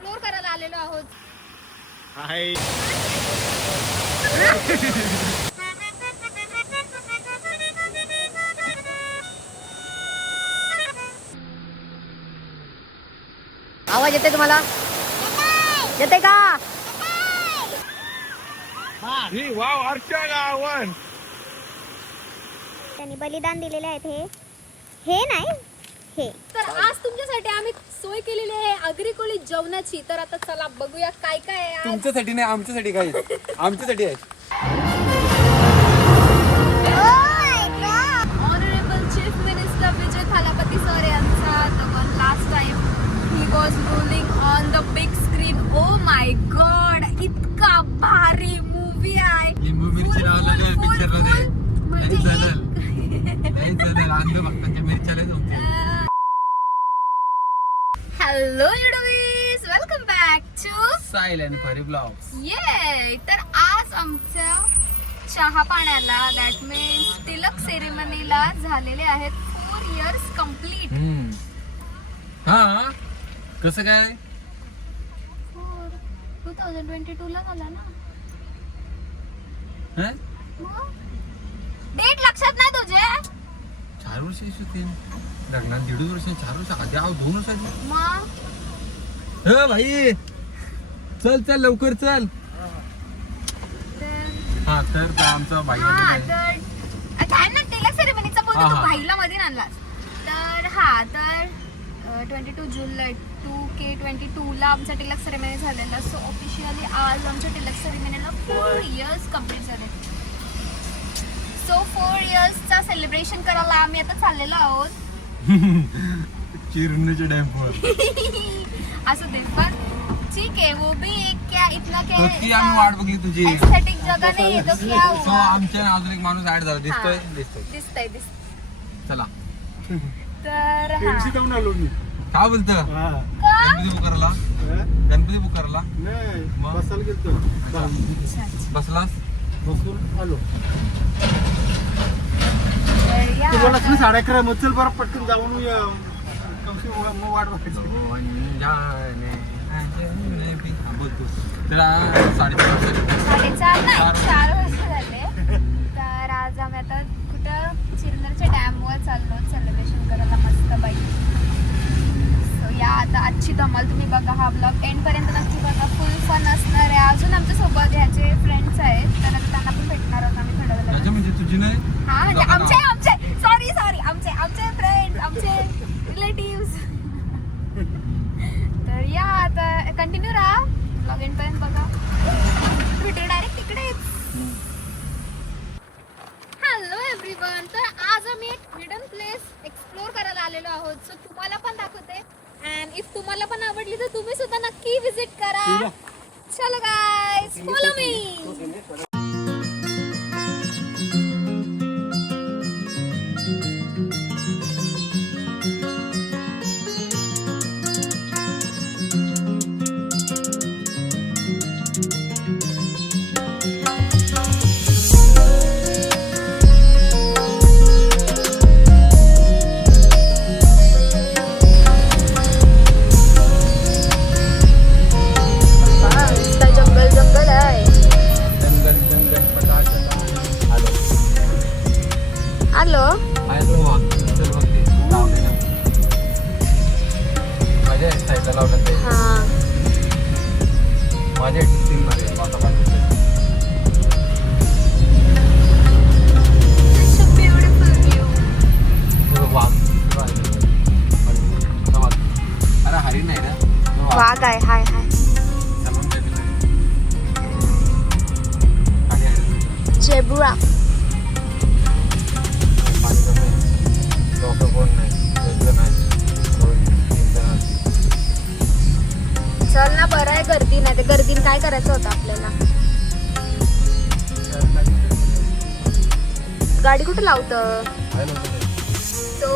Explore करायला आलेलो आहोत. हाय. आवाज येते तुम्हाला? येते का? वाव अर्चा गावन. त्यांनी बलिदान दिलेले आहेत. हे नाही हे. तर आज तुमच्यासाठी आम्ही सोय केलेली आहे आगरी जेवणाची. तर आता चला बघूया काय काय आहे आज. तुमच्यासाठी नाही, आमच्यासाठी काही आमच्यासाठी आहे. Honourable chief minister Vijay Thalapathy sir यांचा last time he was rolling on the big screen. Oh my god, इतका भारी मूवी आहे. लिंबू मिरची लावलं पिक्चरमध्ये म्हणजे हॅलो युडवीज, welcome back to Silent Fury Blogs. Yeah. तर आज आमच्या चहा पाण्याला दॅट मीन्स तिलक सेरेमनीला झालेले आहेत 4 इयर्स कम्प्लीट. हा कसं काय? 2022 ला झाला ना. हं? डेट लक्षात नाही तुझे? 4 वर्षाची होती लग्नात. 1.5 वर्ष 4 वर्ष आधी 2 वर्षाची. मग भाई चल चल लवकर चल. हा तर आमचा भाई हा तर काय ना तिलक सेरेमनीचा बोलतो तू भाईला मध्ये आणलास. तर हा तर 22 जुलै 2K22 ला आमचा टिलक सेरेमनी झालेला. सो ऑफिशियली आज आमच्या टिलक सेरेमनीला 4 इयर्स कम्प्लीट झाले. सो 4 इयर्सचा सेलिब्रेशन करायला आम्ही आता चाललेलो आहोत चिरण्याच्या डॅमवर. असं दे पण ठीक आहे. वो भी एक क्या इतना क्या ती आम्ही वाट बघली तुझी. एस्थेटिक जगह नहीं है तो क्या सो हुआ. आमच्या अजून एक माणूस ऍड झाला. दिसतोय दिसतंय. चला. तर हा जाऊन आलो मी. काय बोलत हा. गणपती बुकारला. गणपती बुकारला नाही मग? बसायला गेलतो. बसलास. बसून आलो. तर या तुम्हाला तुम्ही 11:30 मग चल बरं पटकन जाऊन या. कौशी मग वाट बघायची. बोलतो तर 4:30 वर्ष. 4.5 नाही 4 वर्ष झाले. तर आज आम्ही आता कुठं चिरनेरच्या डॅमवर चाललो सेलिब्रेशन करायला मस्त बाई. सो या आता आजची धमाल तुम्ही बघा. हा ब्लॉग एंड पर्यंत नक्की बघा. फुल फन असणार आहे. अजून आमच्या सोबत ह्याचे फ्रेंड्स आहेत तर त्यांना पण भेटणार आहोत आम्ही थोड्या वेळात. म्हणजे तुझी नाही. हा म्हणजे आमचे सॉरी आमचे फ्रेंड्स आमचे रिलेटिव्स. तर या आता कंटिन्यू राहा. ब्लॉग एंड पर्यंत बघा. भेटू डायरेक्ट तिकडेच. Hello everyone. तर आज आम्ही एक हिडन प्लेस एक्सप्लोर करायला आलेलो आहोत. सो तुम्हाला पण दाखवते. अँड इफ तुम्हाला पण आवडली तर तुम्ही सुद्धा नक्की विजिट करा. चलो गाइस, फॉलो मी. जंगल आहे. आलो माझ्या साईडला लावलं ते. हा माझ्या टीम मध्ये ब्युटिफुल व्ह्यू. अरे हरी नाही ना. वाघ आहे. हाय जेब्रा. चल ना, बरं आहे. गर्दी नाही. ते गर्दीने काय करायचं होतं आपल्याला. गाडी कुठे लावतं. So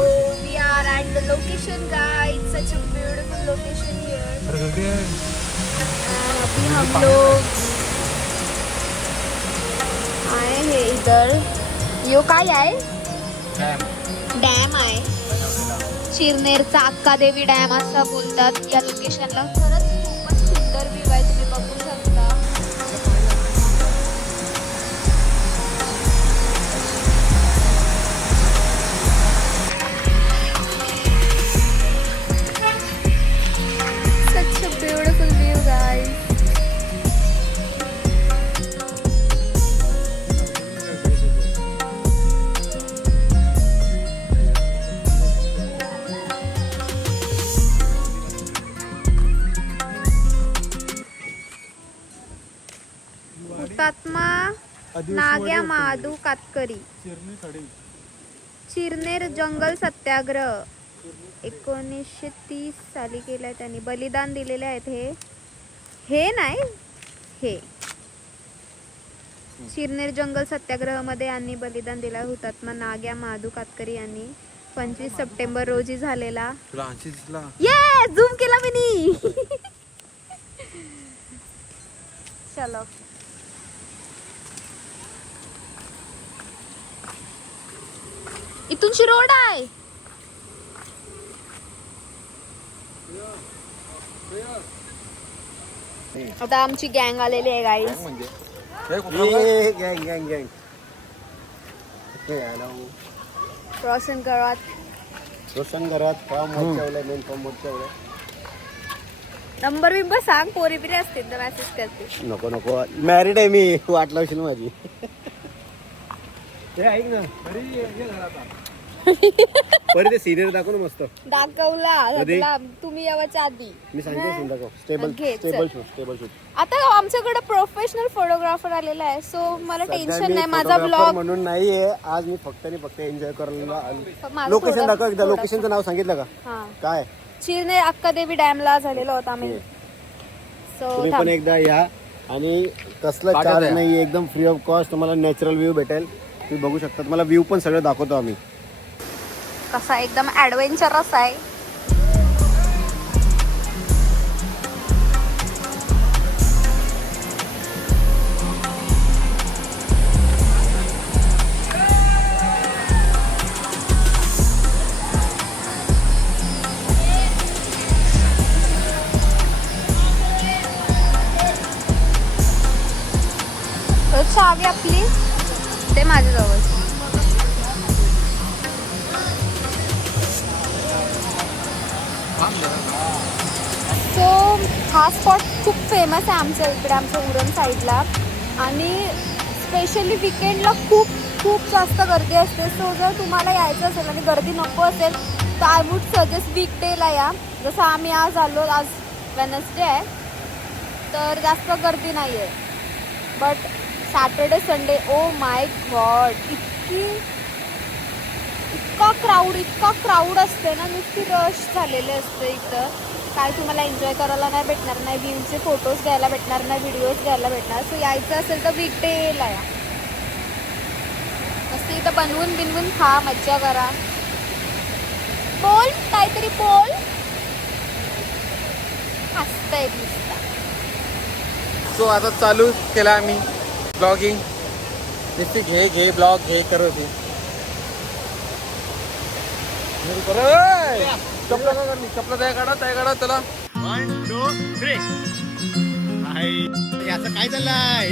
we are at the location guys. Such a beautiful location here. अभी हम लोग आए हैं इधर. यो काय आहे. डॅम आहे. चिरनेरचा अक्कादेवी डॅम असं बोलतात या लोकेशनला. खरंच खूपच हुतात्मा नाग्या महादू कातकरी, चिरनेर जंगल सत्याग्रह 1930 साली केलाय त्यांनी. बलिदान दिलेले आहेत हे नाही, हे चिरनेर जंगल सत्याग्रह मध्ये यांनी बलिदान दिला. हुतात्मा नाग्या महादू कातकरी यांनी 25 सप्टेंबर रोजी झालेला. तुला आणखी दिसला ये झूम केला मी. चलो इथूनची रोड आहे. आता आमची गँग आलेली आहे गाईस. म्हणजे हे कुठलं गँग गँग गँग क्रॉसिंग करत रोशन घरात फॉर्म ठेवलाय, मेन फॉर्म ठेवलाय. नंबर बिंबर सांग, पोरी बिरी असतील तर मेसेज करते. नको नको, मॅरिड आहे मी, वाट लावशील माझी. ते ऐक ना, परी ते सिनियर दाखव ना मस्त. दाखवला तुम्ही यावाच्या आधी. मी सांगतो दाखव. स्टेबल घे, चल. Stable shoot, stable shoot. आता आमच्याकडे प्रोफेशनल फोटोग्राफर आलेला आहे, सो मला टेन्शन नाही. माझा ब्लॉग म्हणून नाहीये आज, मी फक्त आणि फक्त एन्जॉय करायला. माझं लोकेशन थोडं- दाखव एकदा. लोकेशनचं नाव सांगितलं का? हा, काय चिरनेर अक्कादेवी डॅमला झालेलो होता आम्ही. सो तुम्ही पण एकदा या. आणि कसला पाठवत चार्ज आहे. नाही, एकदम फ्री ऑफ कॉस्ट तुम्हाला नॅचरल व्ह्यू भेटेल. तुम्ही बघू शकता. तुम्हाला व्ह्यू पण सगळं दाखवतो आम्ही. कसा एकदम ऍडव्हेंचरस आहे. चावी आपली ते माझ्याजवळ. सो हा स्पॉट खूप फेमस आहे आमच्या इकडे, आमच्या उरण साईडला. आणि स्पेशली विकेंडला खूप खूप जास्त गर्दी असते. सो जर तुम्हाला यायचं असेल आणि गर्दी नको असेल तर आय वूड सजेस्ट वीकडेला या. जसं आम्ही आज आलो, आज वेनसडे आहे तर जास्त गर्दी नाही आहे. But Saturday Sunday O my god, इतका क्राऊड असते ना, नुसती रश झालेले असते इथं. काय तुम्हाला एन्जॉय करायला नाही भेटणार, नाही व्ह्यूचे फोटोज घ्यायला भेटणार, नाही व्हिडिओज घ्यायला भेटणार. सो यायचं असेल तर वीकडेला या. मस्त इथं बनवून खा, मज्जा करा. बोल काहीतरी बोल. हसतंय दिसता. सो आता चालू केला आम्ही ब्लॉगिंग. नुसती घे ब्लॉग घे करत होती. चपला त्या काढा त्याला. याचं काय चाललंय?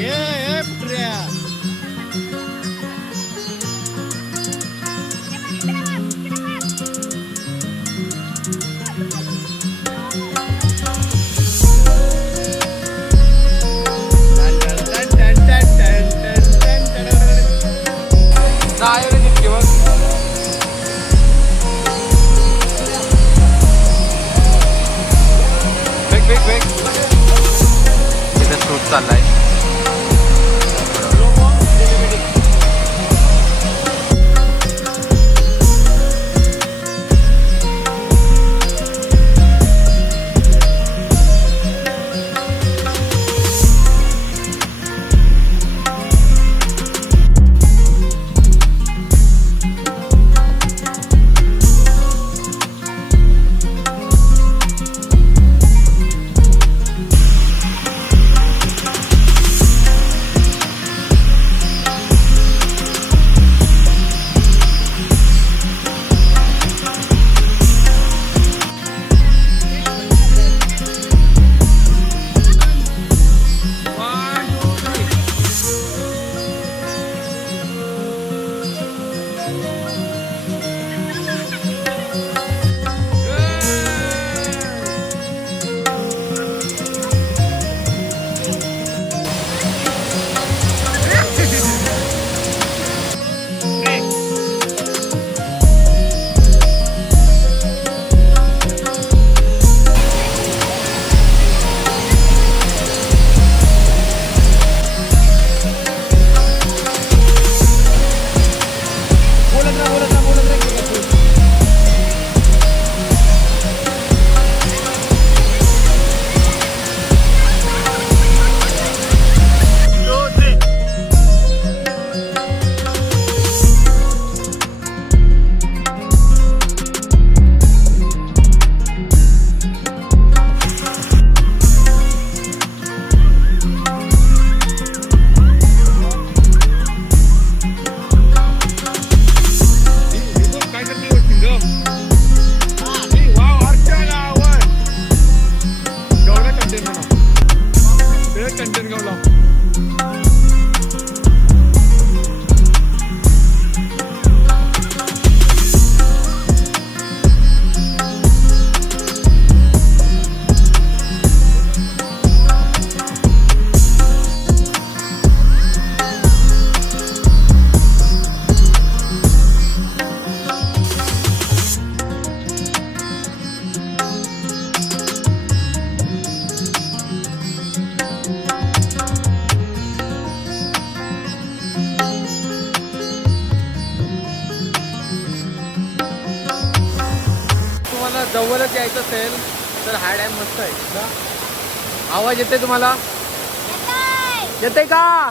नाही रे जितकी बघ. वेग इथं शूट चाललाय. येत असेल तर हा डॅम मस्त आहे. आवाज येते तुम्हाला? येते का?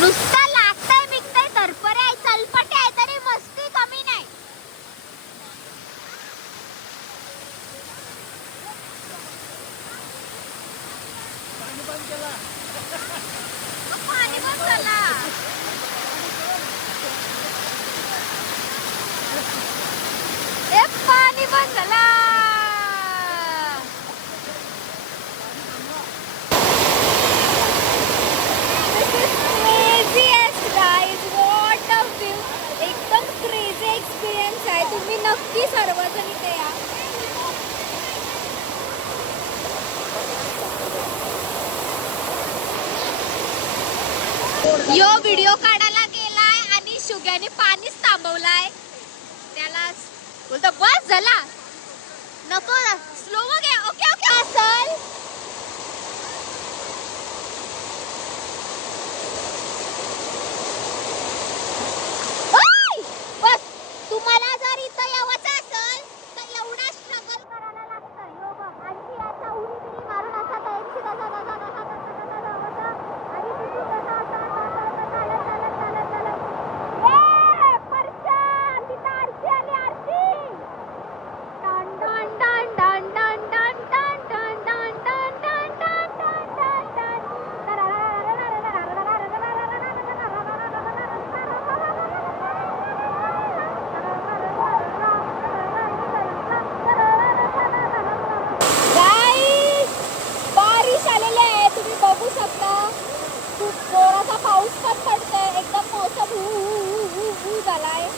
नुसतं लागतंय बिकतंय धरपरे आहे चलपटे आहे तरी मस्ती कमी नाही. पाणी बंद झाला. ए पाणी बंद झाला. Craziest guys, what a view. एकदम क्रेझी एक्सपिरियन्स आहे. तुम्ही नक्की सर्वजण इथे या. यो व्हिडिओ काढायला गेलाय आणि शुग्याने पाणीच थांबवलाय. त्याला बोलतो बस झाला नको स्लो घे. ओके ओके असल बस. तुम्हाला जर इथं यावंच असेल तर एवढा स्ट्रगल करायला लागतं. यो बघ आणखी याचा उडी बिडी मारून असा तयारी आणि तिथे चालत ए परशान तिथं आरती आली aarti. Done done done done done done done done done done done done done guys बारिश आलेली आहे. तुम्ही बघू शकता खूप जोराचा पाऊस पण पडतोय. एकदम मौसम झालाय.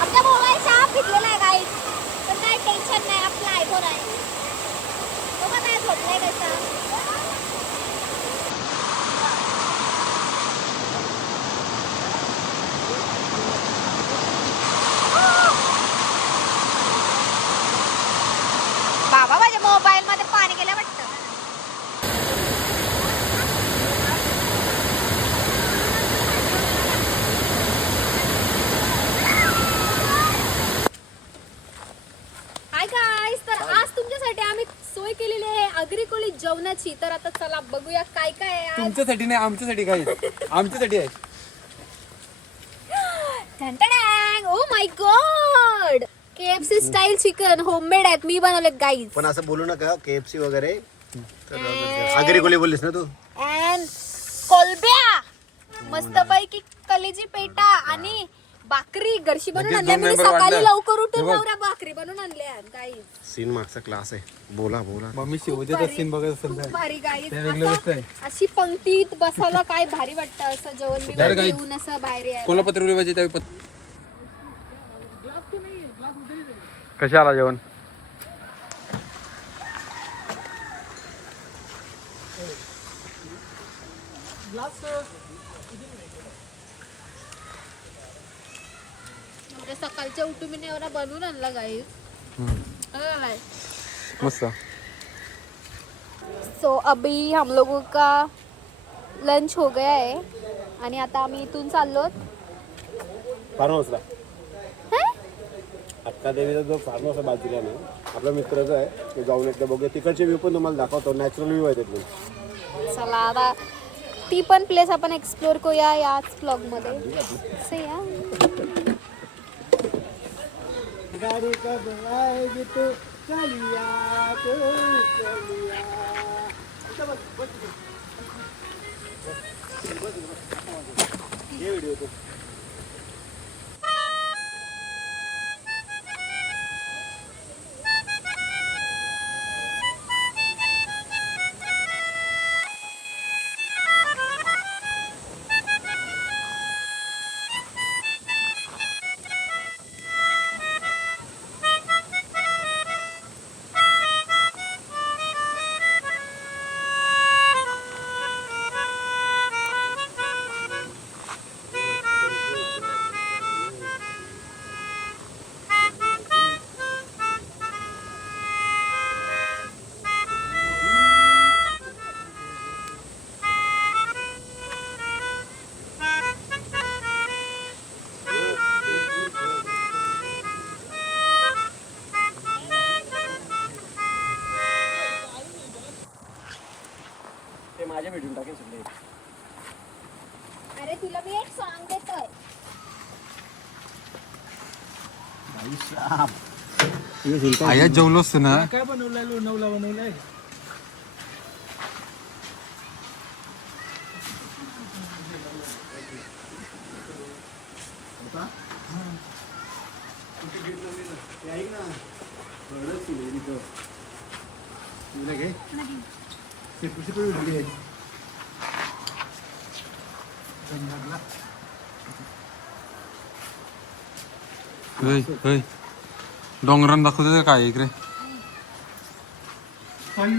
आमचा मोबाईल साफ भिजलेला आहे गाईस पण काय टेन्शन नाही. आपला आयफोन आहे तो का नाही झोपलाय कसा. बाबा माझ्या मोबाईल मध्ये पाणी गेलं वाटतं. हाय गाईस, तर आज तुमच्यासाठी आम्ही सोय केलेली आहे आगरी जेवणाची. तर आता चला बघूया काय काय आहे आज. तुमच्यासाठी नाही आमच्यासाठी काय आमच्यासाठी आहे. ओ my God KFC style chicken homemade आहेत. मी बनवलेत गाईज. पण असं बोलू नका KFC वगैरे. आगरी कोली बोललीस ना तू. अँड कोलब्या मस्तपैकी कलेजी पेटा आणि भाकरी घरची बनवून लगेच आणल्या. दोन मी member सकाळी वाढल्या. लवकर उठून हे बघ. नवऱ्या भाकरी बनवून आणल्या गाईज. सीन मागचा क्लास आहे. बोला बोला. मम्मी शिवजेचा सीन बघत असेल तर. भारी गाईज. ते वेगळं गोष्ट आहे. अशी पंक्तीत बसायला काय भारी वाटतं. असं जेवण मी बरं guys. येऊन असं बाहेर यायला. कोल्हापूर पाहिजे त्यावेळी कशा आला जेवण? म्हणजे सकाळच्या उठून मी एवढा बनवून आणला गाईज. मस्त. सो अभी हम लोगों का लंच हो गया है आणि आता आम्ही इथून चाललो. फार्म हाऊसला अक्का देवीचा जो फार्म हाऊस बाजूला ना आपल्या मित्राचा आहे. ते जाऊन एकदा बघूया. तिकडचे व्ह्यू पण तुम्हाला दाखवतो. नॅचरल व्ह्यू आहे तिथून. चला आता ती पण प्लेस आपण एक्सप्लोर करूया याच ब्लॉग मध्ये. से या गाडी कब आएगी तू चलिया तू चलिया. ये व्हिडिओ तो माझ्या भेटून टाकेल सगळे. अरे तुला मी एक सॉन्ग देतोय. आया जेवलोस ना. काय बनवलंय लोणवला बनवलंय. डोंगरान दाखवते काय इकडे. कोण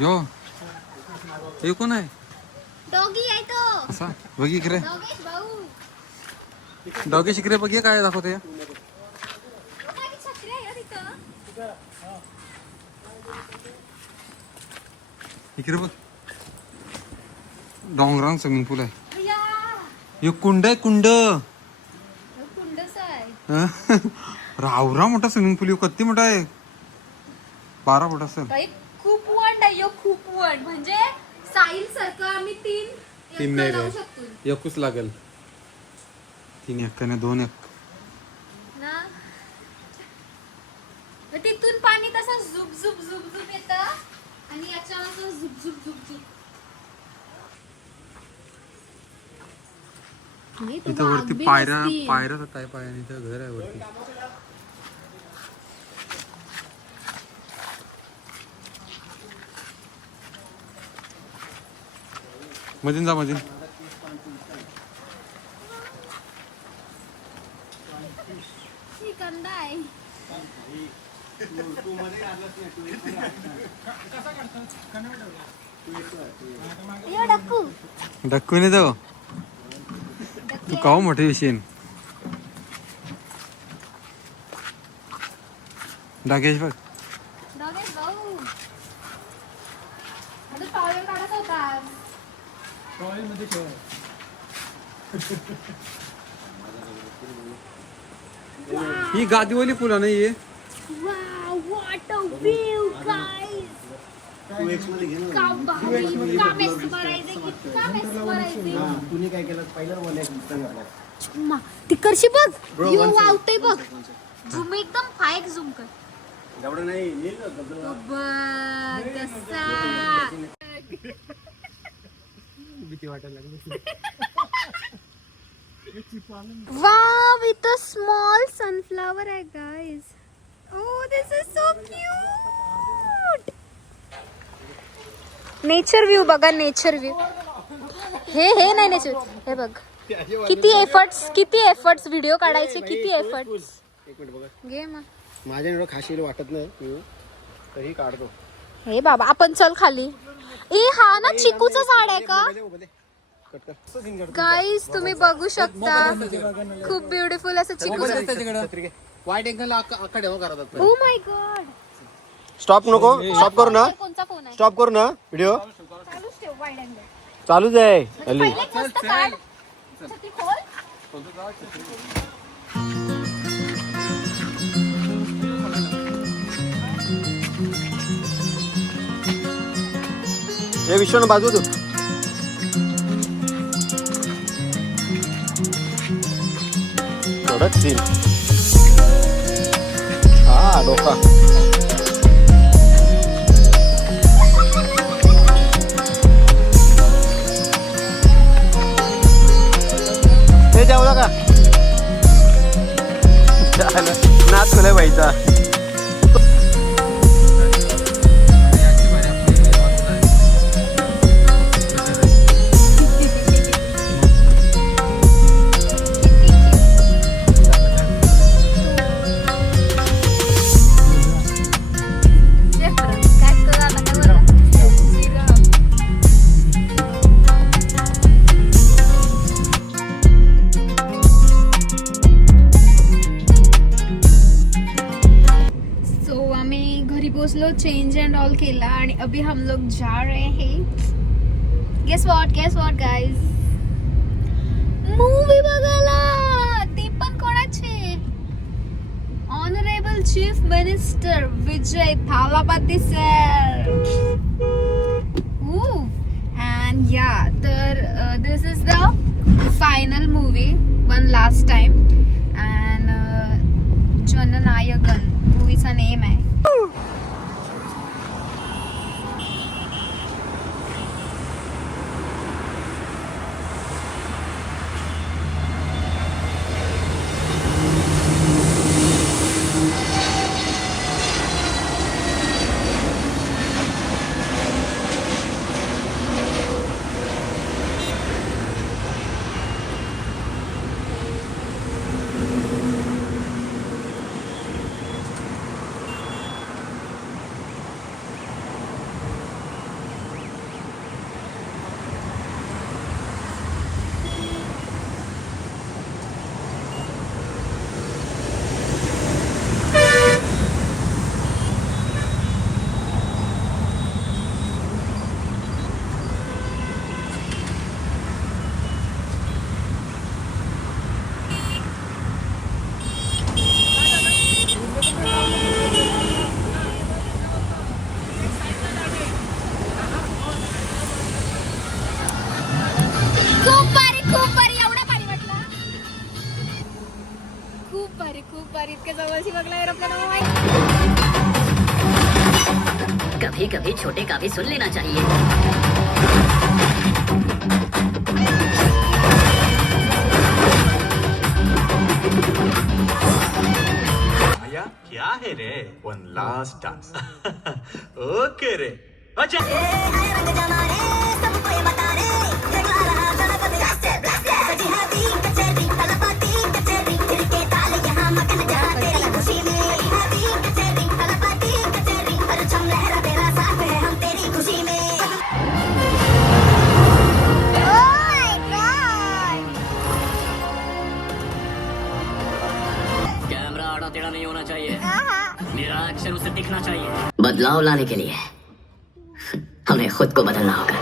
यो हे कोण आहे डॉगी आहे तो. असा बघ इकडे. डॉगेश भाऊ. डॉगी इकडे बघ काय दाखवते. माझी छत्री आहे तिथं. इकडे बघ डोंगरान स्विमिंग पूल आहे. अय्या, हे कुंड आहे कुंड. हे कुंडच आहे. रावरा मोठा स्विमिंग पूल किती मोठा आहे. 12 फूट असेल. काही खूप वंड आहे, खूप वंड म्हणजे साहिल सारखं आम्ही 3 तीन नाही लावू रे. शकतो एकूच लागेल. 3 एक आणि 2 एक. ना. मग तिथून पाणी तसं झुप झुप झुप झुप येतं आणि याच्यावर झुप झुप झुप झुप. इथं वरती पायऱ्या टाईप आहे आणि इथं घर आहे वरती. मधीन जा मधीन. श्रीखंड आहे. यो डक्कू. डक्कूने जाऊ तू काव मोठे विषय. डाकेश बघ. डॉगेश भाऊ आता टॉवेल काढत होता. टॉवेल मध्ये ठेवा. ही गादीवाली फुला नाही आहे. Wow, what a view, guys. तू एक्स मध्ये घे ना. का भारी, का mesmerizing, इतका mesmerizing. तुम्ही काय केलं पहिलं मला एक मित्र घातला. मा, तिकडची बघ. Bro, you one second. वावतय बघ. झूम एकदम फायक झूम कर. एवढं नाही येईल ना धबधबा. बघ कसा. भीती वाटायला लागली. Wow, with a small sunflower egg, guys. Oh, this is so cute. Nature view बघा, नेचर व्ह्यू. हे नाही नेचर. हे बघ किती एफर्ट्स व्हिडिओ काढायचे. किती एफर्ट्स. एक मिनिट बघा. घे मग. माझ्या एवढं खाशील वाटत नाही मी तरी काढतो. हे बाबा आपण चल खाली. ए हा ना चिकूचं झाड आहे का कट कर. गाईज. तुम्ही बघू शकता खूप ब्युटिफुल असं चिकूचं. वाईट एंगल आकडे हो करतात. ओ माय गॉड. स्टॉप नको. स्टॉप करू ना. कोणचा फोन आहे. स्टॉप करू ना व्हिडिओ. चालूच ठेव वाईड अँगल. चालूच आहे हल्ली. पहिले एक मस्त काढ. छत्री खोल. हे विश्वान बाजू तू. कडक सीन. हा डोका. हे जेवला का. नाच खोल्या बाईचा. चेंज एंड ऑल केला आणि अभी हम लोग जा रहे हैं. Guess what guys. मूवी बघायला. ते पण कोणाचे. Honourable chief minister Vijay Thalapathy sir. And या तर this is the final movie one last time and Jananayagan मूवीचा नेम आहे. खूप भारी इतक्या जवळची बघला यार आपल्याला माहिती. कभी कभी छोटे का भी सुन लेना चाहिए. क्या है रे वन लास्ट डांस ओके रे अच्छा कैमरा आड़ा टेढ़ा नहीं होना चाहिए. मेरा अक्षर उसे दिखना चाहिए. बदलाव लाने के लिए हमें खुद को बदलना होगा.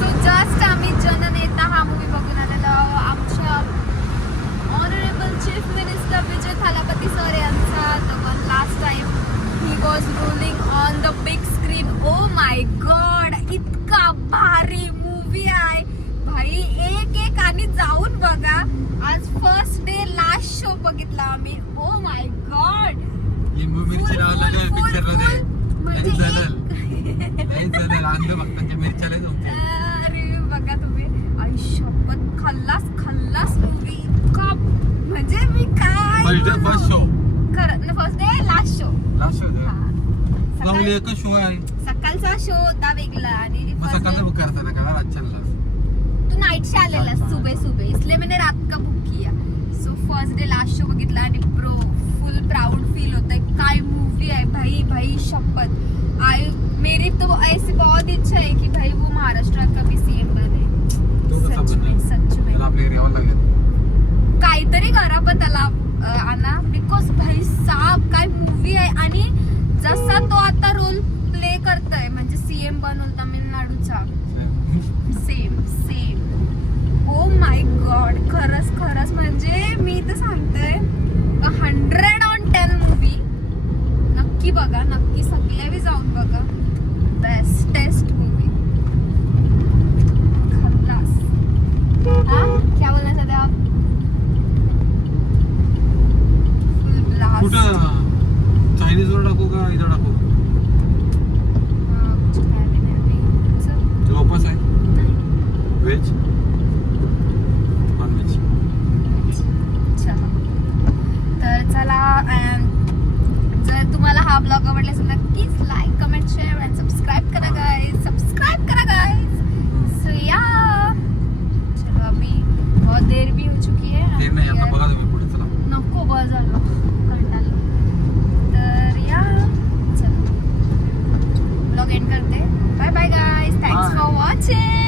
सो जस्ट आम्ही जननेता हा मूवी बघून आलेलो आमच्या honourable chief minister Vijay Thalapathy sir यांचा the one last time he was rolling on the big screen. Oh my god इतका भारी मूवी आहे भाई. एक आणि जाऊन बघा. आज फर्स्ट डे लास्ट शो बघितला आम्ही. ओ माय गॉड लिंबू मिरची लावला पिक्चरला ते म्हणजे अंध भक्तांच्या मिरच्याला अरे बघा तुम्ही आई शपथ खल्लास मूवी इतका म्हणजे मी काय फर्स्ट शो खरं फर्स्ट डे लास्ट शो जाऊन एकच शो आहे. सकाळचा शो होता वेगळा आणि सकाळचा बुक करता ना का रातच्याला तू नाईट से आलेला सुबह इसलिए मैंने रात का बुक किया. So first day last show बघितला आणि ब्रो फुल प्राऊड फील होतंय. काय मूवी आहे भाई भाई शपथ. मेरी तो ऐसी बहुत इच्छा है कि भाई वो महाराष्ट्र का भी सीएम बने. सच में आपल्या एरियावर लागेल काहीतरी करा पण त्याला आणा. बिकॉज भाई साहब काय मूवी आहे. आणि जसा तो आता रोल प्ले करतोय म्हणजे सीएम बनवून तामिळनाडूचा सेम. ओ माय गॉड खरंच म्हणजे मी तर सांगते 100/10 मूवी. नक्की बघा नक्की सगळे जाऊन बघा. बेस्टेस्ट मूवी खल्लास. क्या बोलना चाहते आप? फुल ब्लास्ट. कुठं चायनीज वर टाकू का इथं टाकू? वापस आहे व्हेज नॉन व्हेज. तर चला जर तुम्हाला हा ब्लॉग आवडला असेल नक्कीच लाईक कमेंट शेअर आणि सबस्क्राईब करा गाइस. सो या चलो अभी बहुत देर भी हो चुकी है. ते नाही आता बघा तुम्ही पुढे चला. नको बस झालं कंटाळलो. तर या चलो ब्लॉग एंड करते. Bye bye guys. Thanks for watching.